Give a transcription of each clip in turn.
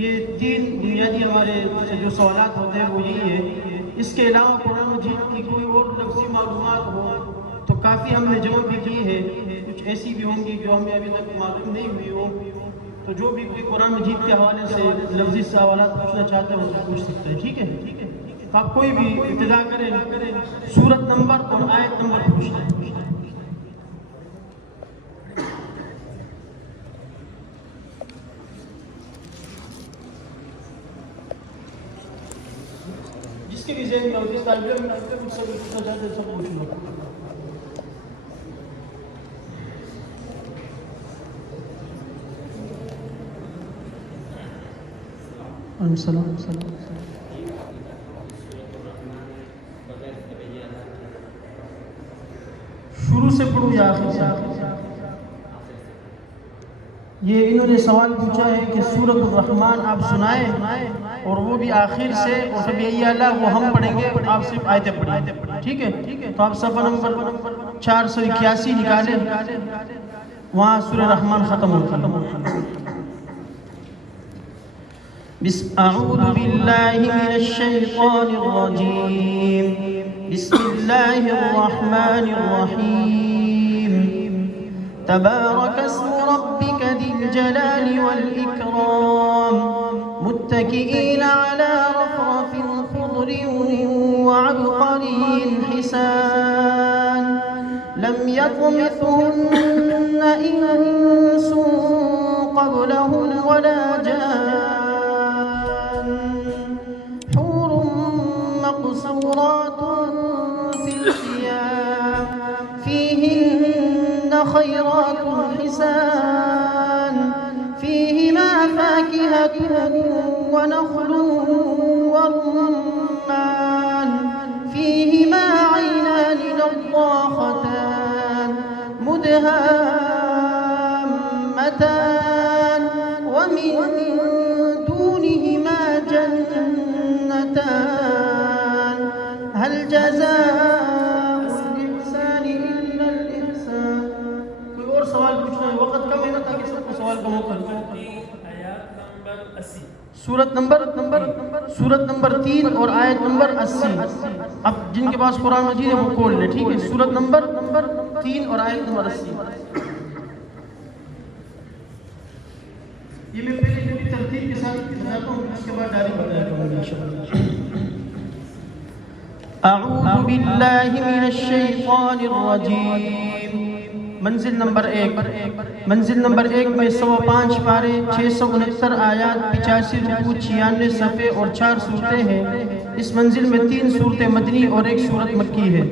یہ تین بنیادی ہمارے جو سوالات ہوتے ہیں وہ یہی ہے. اس کے علاوہ قرآن مجید کی کوئی اور لفظی معلومات ہو تو کافی ہم نے جمع بھی کی ہے. کچھ ایسی بھی ہوں گی جو ہمیں ابھی تک معلوم نہیں ہوئی ہو. تو جو بھی کوئی قرآن مجید کے حوالے سے لفظی سوالات پوچھنا چاہتے ہیں وہ پوچھ سکتے ہیں. ٹھیک ہے؟ آپ کوئی بھی ابتدا کریں, سورت نمبر اور آیت نمبر پوچھ لیں. جس کے بھی ذہن میں ہوتی ہے طالب علم مجھ سے پوچھنا چاہتے ہیں سب پوچھ لو. السلام. شروع سے پڑھو یا آخر سے؟ یہ انہوں نے سوال پوچھا ہے کہ سورۃ الرحمن آپ سنائیں اور وہ بھی آخر سے, اور سب یہی اللہ وہ ہم پڑھیں گے, آپ صرف آیتیں پڑھیں. ٹھیک ہے؟ تو آپ صفحہ نمبر 481 نکالیں, وہاں سورہ رحمان ختم ہوتی ہے. اعوذ باللہ من الشیطان الرجیم. بسم اللہ الرحمن الرحیم. تبارک اسم ربک ذی الجلال والإکرام متکئین علی رفرف خضر وعبقری حسان لم یطمثهن انس قبلهم ولا جان مقصورات في الخيام فيهن خيرات حسان فيهما فاكهة ونخل ورمان فيهما عينان نضاختان مدهامتان ومن دونهما جنتان هل جزاء الإحسان إلا الإحسان. کوئی اور سوال پوچھنا ہے؟ وقت کم ہے نا تاکہ سب کو سوال کا موقع ملے. آیات نمبر 80. سورت نمبر 3 اور آیت نمبر 80. اب جن کے پاس قرآن مجید ہے وہ کھول لے. ٹھیک ہے؟ سورت نمبر 3 اور آیت نمبر 80. یہ میں پہلے جو ترتیب کے ساتھ بتاتا ہوں, اس کے بعد ڈائریکٹ بتایا کروں گا انشاءاللہ. اعوذ باللہ من الشیطان الرجیم. منزل نمبر 1 میں 105 پارے, 669 آیات, 85 رکوع, 96 صفحے اور 4 صورتیں ہیں. اس منزل میں 3 صورتیں مدنی اور 1 صورت مکی ہے.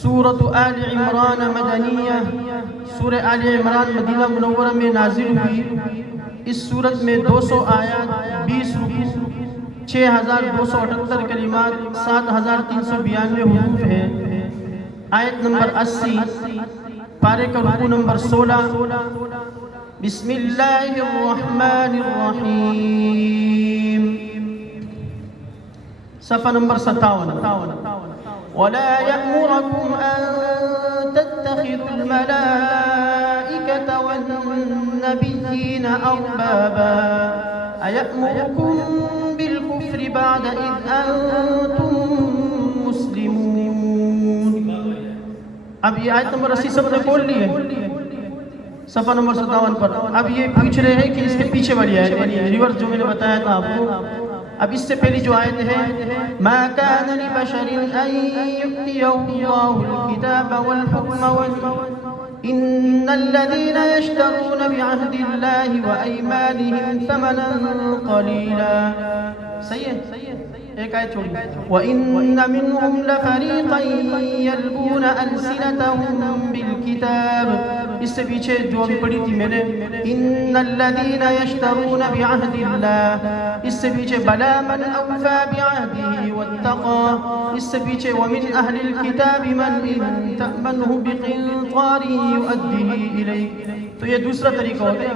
سورۃ آل عمران مدنیہ. سورہ آل عمران مدینہ منورہ میں نازل ہوئی. اس صورت میں 200 آیات, 20 رکوع, 6278 کلمات, 7392 حروف ہیں. آیت نمبر 80 پارے کا رکوع نمبر 16. بسم اللہ الرحمن الرحیم. صفحہ نمبر 57. ولا يأمركم أن تتخذوا الملائكة والنبيين أربابا أيأمركم بالكفر بعد إذ أنتم مسلمون. اب یہ آیت نمبر 80 سب نے کھول لی ہے صفحہ نمبر 57 پر. اب یہ پوچھ رہے ہیں کہ اس کے پیچھے والی آیت, یعنی ریورس جو میں نے بتایا تھا آپ کو. اب اس سے پہلی جو آیت ہے, ما كان لبشر ان يؤتيه الله الكتاب والحكم ان الذين يشترون بعهد الله وايمانهم ثمنا قليلا. صحیح ہے؟ ایک آیت چھوڑی. وَإِنَّ مِنْهُمْ لَفَرِيقًا يَلْوُونَ أَلْسِنَتَهُمْ بِالْكِتَابِ. اس سے پیچھے جو ابھی پڑھی تھی میں نے, إِنَّ الَّذِينَ يَشْتَرُونَ بِعَهْدِ اللَّهِ. اس سے پیچھے بَلَا مَنْ أَوْفَى بِعَهْدِهِ وَاتَّقَى. اس سے پیچھے وَمِنْ أَهْلِ الْكِتَابِ مَنْ إِن تَأْمَنْهُ بِقِنطَارٍ يُؤَدِّهِ إِلَيْكَ. تو یہ دوسرا طریقہ ہوتا ہے.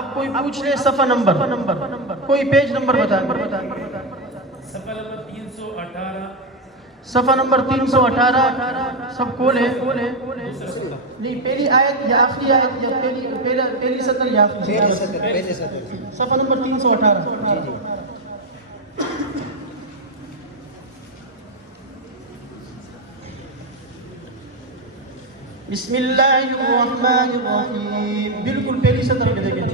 اب کوئی پوچھ لے صفحہ نمبر, کوئی پیج نمبر بتا. صفحہ نمبر 318. سب کھولے. نہیں پہلی آیت یا آخری آیت یا پہلی سطر یا آخری سطر؟ پہلے سطر صفحہ نمبر 318. جی جی. بسم اللہ الرحمن الرحیم. بالکل پہلی سطر پہ دیکھیں.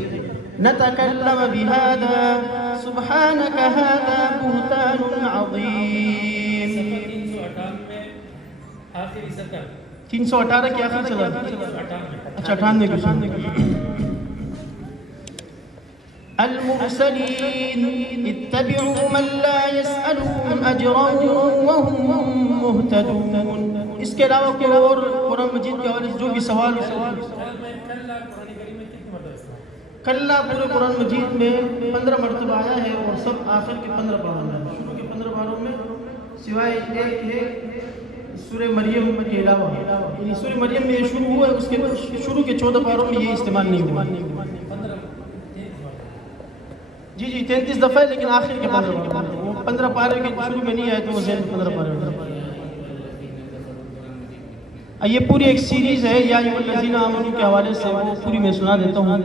نتکلم بهذا سبحانك هذا بہتان عظیم. 398 آخری سطر. 318 کی آخری چلا. 398. اچھا 98 کی. المرسلین اتبعوا من لا يسألكم اجرا وهم مهتدون. اس کے علاوہ کوئی اور قرآن مجید کے حوالے سے جو بھی سوال کلّا پورے قرآن مجید میں 15 مرتبہ آیا ہے اور سب آخر کے 15 پاروں میں. شروع کے 15 پاروں میں سوائے ایک ہے سورہ مریم کے علاوہ. یعنی سورہ مریم میں یہ شروع ہوا ہے, اس کے شروع کے 14 پاروں میں یہ استعمال نہیں ہوا. جی جی 33 دفعہ ہے, لیکن آخر کے 15 پارے کے شروع میں نہیں آئے تو وہ ذہن 15 پارے میں. یہ پوری ایک سیریز ہے یا ایھا الذین آمنوا کے حوالے سے, وہ پوری میں سنا دیتا ہوں.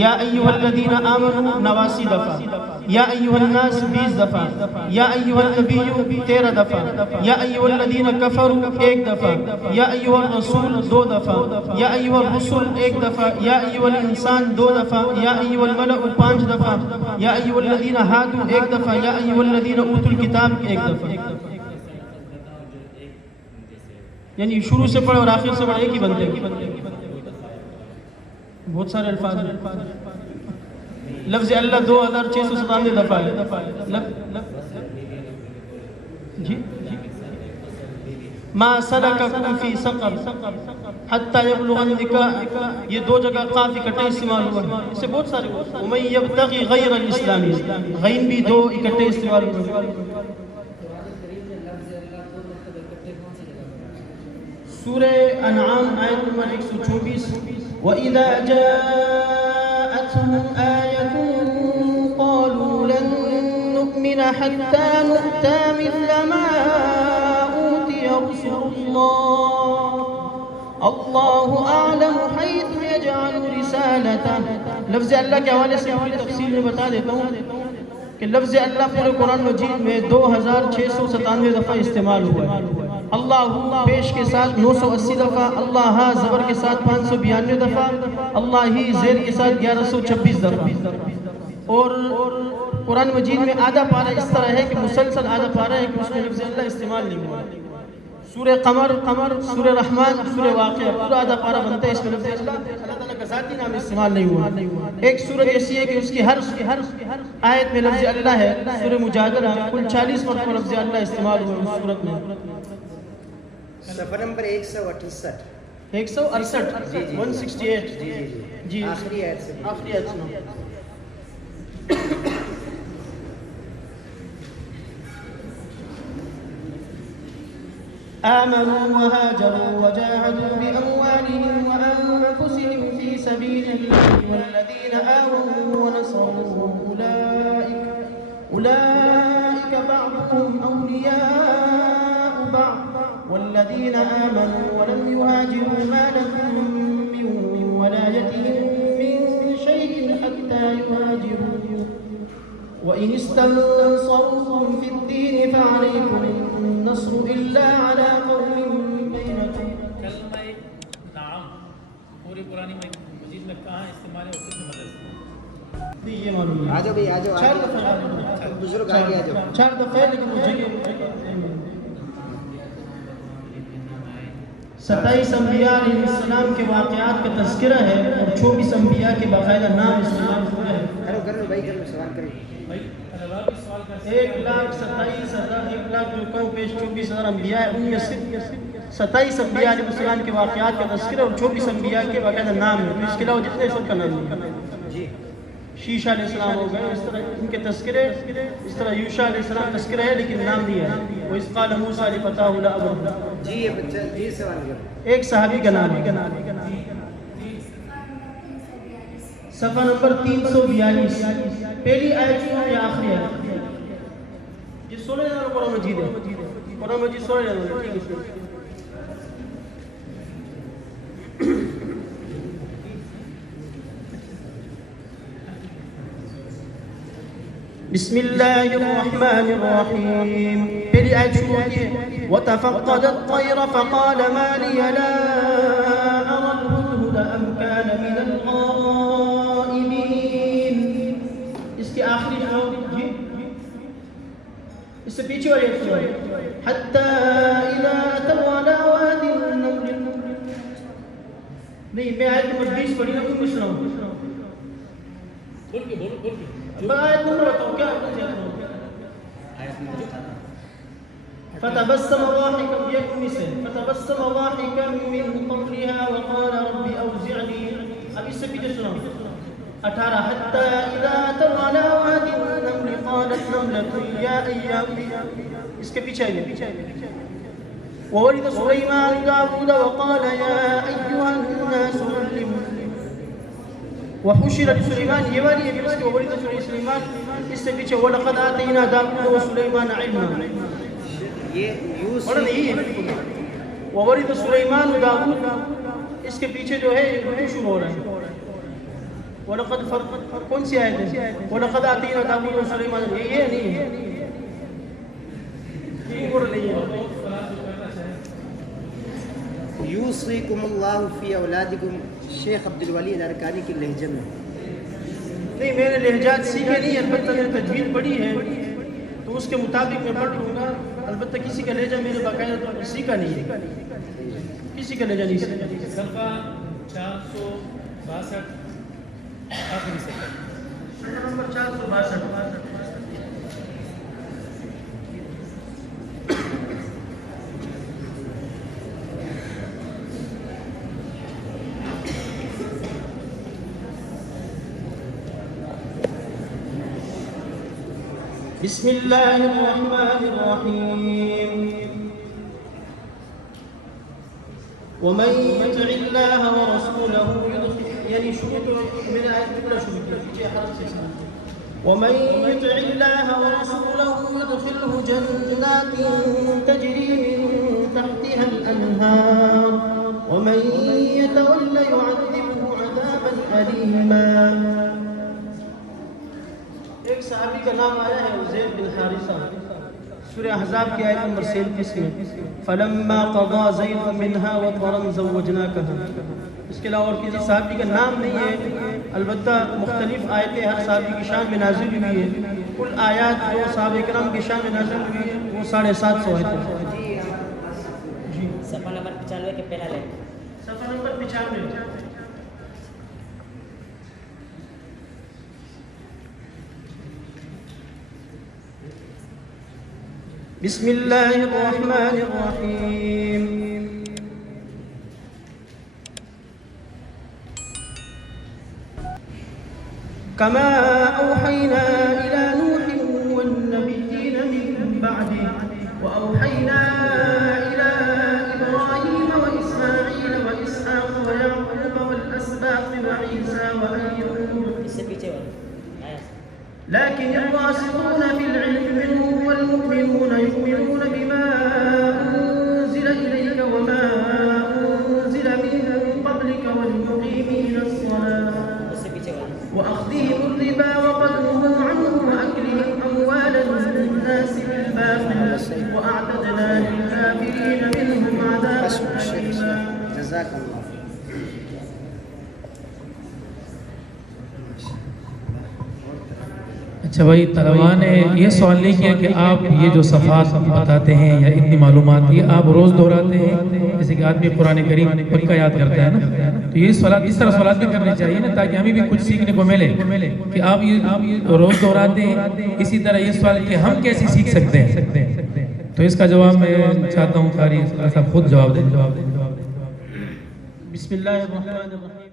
یا ایھا الذین آمنوا 89 دفعہ, یا ایھا الناس 20 دفعہ, یا ایھا النبی 13 دفعہ, یا ایھا الذین کفروا 1 دفعہ, یا ایھا الرسول 2 دفعہ, یا ایھا الرسل 1 دفعہ, یا ایھا الانسان 2 دفعہ, یا ایھا الملأ 5 دفعہ, یا ایھا الذین ہادوا 1 دفعہ, یا ایھا الذین اوتوا الکتاب 1 دفعہ. یعنی شروع سے پڑھے اور آخر سے پڑھے ایک ہی بنتے ہیں. بہت سارے الفاظ ہیں. لفظ اللہ 2697 دفعہ ہے. جی ما سلککم فی سقر حتی یبلغ النکاح, یہ 2 جگہ قاف اکٹھے استعمال ہوا ہے. اس سے بہت سارے. ومن یبتغی غیر الاسلام, غین بھی 2 اکٹھے استعمال ہوئے. سورہ انعام آیت نمبر 124. وَإِذَا جَاءَتْهُمْ آيَةٌ قَالُوا لَن نُّؤْمِنَ حَتَّى نُؤْتَىٰ مِثْلَ مَا أُوتِيَ رُسُلُ اللَّهِ اللَّهُ أَعْلَمُ حَيْثُ يَجْعَلُ رِسَالَتَهُ. لفظ اللہ کے حوالے سے پوری تفصیل میں بتا دیتا ہوں کہ لفظ اللہ پورے قرآن مجید میں 2697 دفعہ استعمال ہوا ہے. اللہ پیش کے ساتھ 980 دفعہ, اللہ زبر کے ساتھ 592 دفعہ, اللہ ہی زیر کے ساتھ 1126 دفعہ. اور قرآن مجید میں آدھا پارہ اس طرح ہے کہ مسلسل آدھا پارہ ہے کہ اس میں لفظ اللہ استعمال نہیں ہوا. سورہ قمر, سورہ رحمان, سورہ واقعہ, پورا آدھا پارہ بنتا ہے, اس میں لفظ اللہ تعالیٰ کا ذاتی نام استعمال نہیں ہوا. ایک سورت ایسی ہے کہ اس کی ہر آیت میں لفظ اللہ ہے. سورہ مجادلہ کل 40 مرتبہ لفظ اللہ استعمال ہوا اس سورت میں. صفحہ نمبر 168. 168 جی جی 168 جی آخری آیت سے. آخری آیت سنو. آمنوا وهاجروا وجاهدوا بأموالهم وأنفسهم في سبيل الله والذين آووا ونصروا أولئك بعضهم أولياء بعض والذين آمنوا ولم يهاجروا ما لكم من ولايتهم من شيء حتى يهاجروا وإن استنصروكم في الدين فعليكم النصر إلا على قوم بينكم. کلمہ نعم پوری قرآن مجید میں کہاں استعمال ہے اور کتنے مدد سے؟ یہ معلوم ہے. آجو بھئی آجو. 4 دفعہ بزرگ آگے آجو. 4 دفعہ لیکن مجھے 27 انبیاء علیہ السلام کے واقعات کا تذکرہ ہے اور 24 انبیاء کے باقاعدہ نام استعمال ہوا ہے. کرو بھائی کرو سوال کریں. 1,27,000 1 لاکھ جو کم پیش 24,000 انبیاء ہیں, ان میں سے 27 انبیاء علیہ السلام کے واقعات کا تذکرہ اور 24 انبیاء کے باقاعدہ نام ہے. اس کے علاوہ جتنے سب کا نام ہے. جی شیشہ علیہ السلام ہو گئے, اس طرح ان کے تذکرے, اس طرح یوشع علیہ السلام تذکرہ ہے لیکن نام نہیں ہے. وَإِذْ قَالَ مُوسَىٰ لِفَتَاهُ لَا أَبْرَحُ. جی یہ بچہ جی سوال کرو. ایک صحابی کا نام ہے. صفحہ نمبر 342 پہلی آیت یا آخری آیت. یہ 16 قرآن مجید ہے. قرآن مجید 16 ٹھیک ہے. بسم الله الرحمن الرحيم. پہلی آیت شروع ہوتی ہے وَتَفَقَّدَ الطَّيْرَ فَقَالَ مَا لِيَ لَا أَرَى الْهُدْهُدَ أَمْ كَانَ مِنَ الْغَائِبِينَ. اس کی آخری جو جی اس سے پیچھے والی آیت شروع ہے حَتَّى إِذَا أَتَوْا عَلَى وَادِ النَّمْلِ. نہیں میں آیت نمبر 20 پڑھی نا کچھ سناؤں بول کے آیت نمبر بتاؤ کیا فتبسم ضاحكا فتبسم ضاحكا من قولها وقال رب أوزعني. اب اس سے پیچھے سناؤ 18 حتى إذا أتوا على واد النمل قالت نملة يا أيها. اس کے پیچھے آئیے وورث سليمان داود وقال يا أيها الناس علموا وحشر لسليمان. یہ والی ہے اس کے وورث سليمان. اس سے پیچھے وَلَقَدْ آتَيْنَا دَاوُودَ وَسُلَيْمَانَ عِلْمًا. یہ اور نہیں وورث سليمان داود. اس کے پیچھے جو ہے یہ شروع ہو رہا ہے وَلَقَدْ کون سی آیت ہے وَلَقَدْ آتَيْنَا دَاوُودَ وَسُلَيْمَانَ. یہ نہیں ہے یوصیکم اللہ فی اولادکم. شیخ عبدالولی الارکانی کی لہجہ میں. نہیں میں نے لہجات سیکھے نہیں البتہ میں تجوید پڑھی ہے تو اس کے مطابق میں پڑھ لوں گا. البتہ کسی کا لہجہ میں نے باقاعدہ طور پر سیکھا نہیں ہے کسی کا لہجہ نہیں سیکھا. صفحہ 462 آخری صفحہ نمبر 462. بسم الله الرحمن الرحيم. ومن يطع الله ورسوله يعني شروط من آية شروط ومن يطع الله ورسوله يدخله جنات تجري من تحتها الأنهار ومن يتولى يعذبه عذابا أليما. ایک صحابی کا نام آیا ہے زید بن حارثہ. سورہ احزاب کی آیت نمبر 37 میں فلما قضى زید منها وطرا زوجناكها. اس کے علاوہ اور کسی صحابی کا نام نہیں ہے البتہ مختلف آیتیں ہر صحابی کی شان میں نازل ہوئی ہے. کل آیات جو صحابہ کرام کی شان میں نازل ہوئی ہے وہ 750 آیتیں. جی صفحہ نمبر 95 کے پہلا لائن. صفحہ نمبر 95. بسم الله الرحمن الرحيم. كما أوحينا إلى نوح والنبيين من بعده وأوحينا إلى إبراهيم وإسماعيل وإسحاق ويعقوب والأسباط وعيسى وأيوب. اس سے پیچھے والا لكن الراسخون في العلم منهم والمؤمنون يؤمنون بما أنزل إليك وما أنزل من قبلك والمقيمين الصلاة وأخذهم الربا وقدرهم عنه وأكلهم أموال الناس بالباطل وأعتدنا للكافرين منهم عذابا أليما. جزاک اللہ. اچھا بھائی طلباء نے یہ سوال نہیں کیا کہ آپ یہ جو صفحات بتاتے ہیں یا اتنی معلومات یہ آپ روز دہراتے ہیں جیسے کہ آدمی قرآن کریم پکا یاد کرتا ہے نا تو یہ سوالات اس طرح سوالات بھی کرنے چاہیے نا تاکہ ہمیں بھی کچھ سیکھنے کو ملے کہ آپ یہ روز دہراتے ہیں. اسی طرح یہ سوال کہ ہم کیسے سیکھ سکتے ہیں تو اس کا جواب میں چاہتا ہوں قاری صاحب خود جواب دیں. بسم الله الرحمن الرحيم.